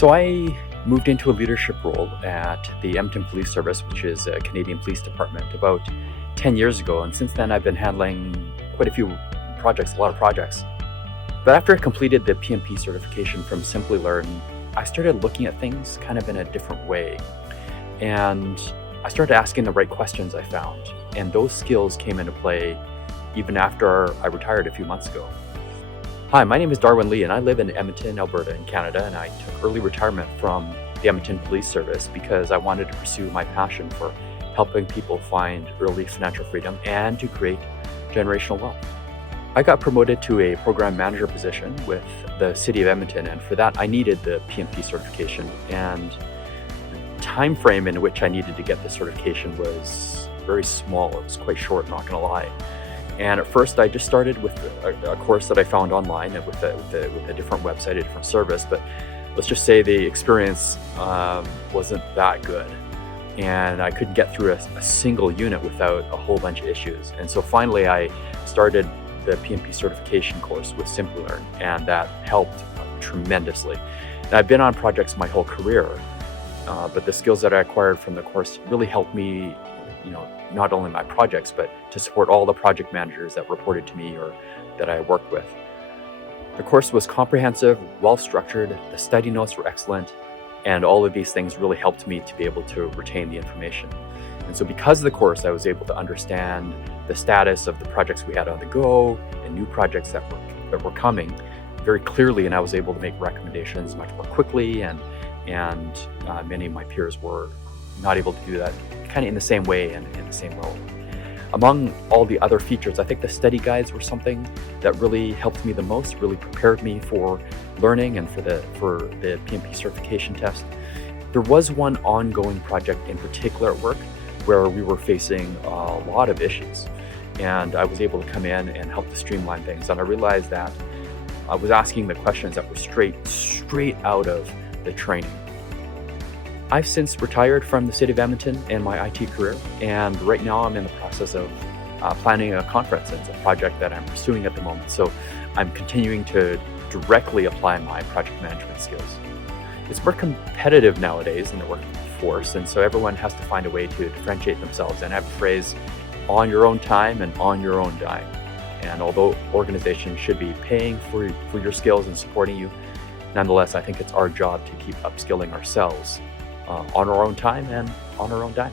So I moved into a leadership role at the Edmonton Police Service, which is a Canadian police department, about 10 years ago. And since then, I've been handling quite a few projects, a lot of projects. But after I completed the PMP certification from Simplilearn, I started looking at things kind of in a different way. And I started asking the right questions, I found. And those skills came into play even after I retired a few months ago. Hi, my name is Darwin Li, and I live in Edmonton, Alberta in Canada, and I took early retirement from the Edmonton Police Service because I wanted to pursue my passion for helping people find early financial freedom and to create generational wealth. I got promoted to a program manager position with the City of Edmonton, and for that I needed the PMP certification, and the time frame in which I needed to get the certification was very small. It was quite short, not going to lie. And at first, I just started with a course that I found online and with a different website, a different service. But let's just say the experience wasn't that good. And I couldn't get through a single unit without a whole bunch of issues. And so finally, I started the PMP certification course with Simplilearn, and that helped tremendously. And I've been on projects my whole career, but the skills that I acquired from the course really helped me, not only my projects, but to support all the project managers that reported to me or that I worked with. The course was comprehensive, well-structured, the study notes were excellent, and all of these things really helped me to be able to retain the information. And so because of the course, I was able to understand the status of the projects we had on the go and new projects that were coming very clearly, and I was able to make recommendations much more quickly, and many of my peers were not able to do that kind of in the same way and in the same role. Among all the other features, I think the study guides were something that really helped me the most, really prepared me for learning and for the PMP certification test. There was one ongoing project in particular at work where we were facing a lot of issues, and I was able to come in and help to streamline things. And I realized that I was asking the questions that were straight out of the training. I've since retired from the City of Edmonton and my IT career, and right now I'm in the process of planning a conference. It's a project that I'm pursuing at the moment, so I'm continuing to directly apply my project management skills. It's more competitive nowadays in the workforce, and so everyone has to find a way to differentiate themselves, and I have a phrase, on your own time and on your own dime. And although organizations should be paying for your skills and supporting you, nonetheless, I think it's our job to keep upskilling ourselves on our own time and on our own dime.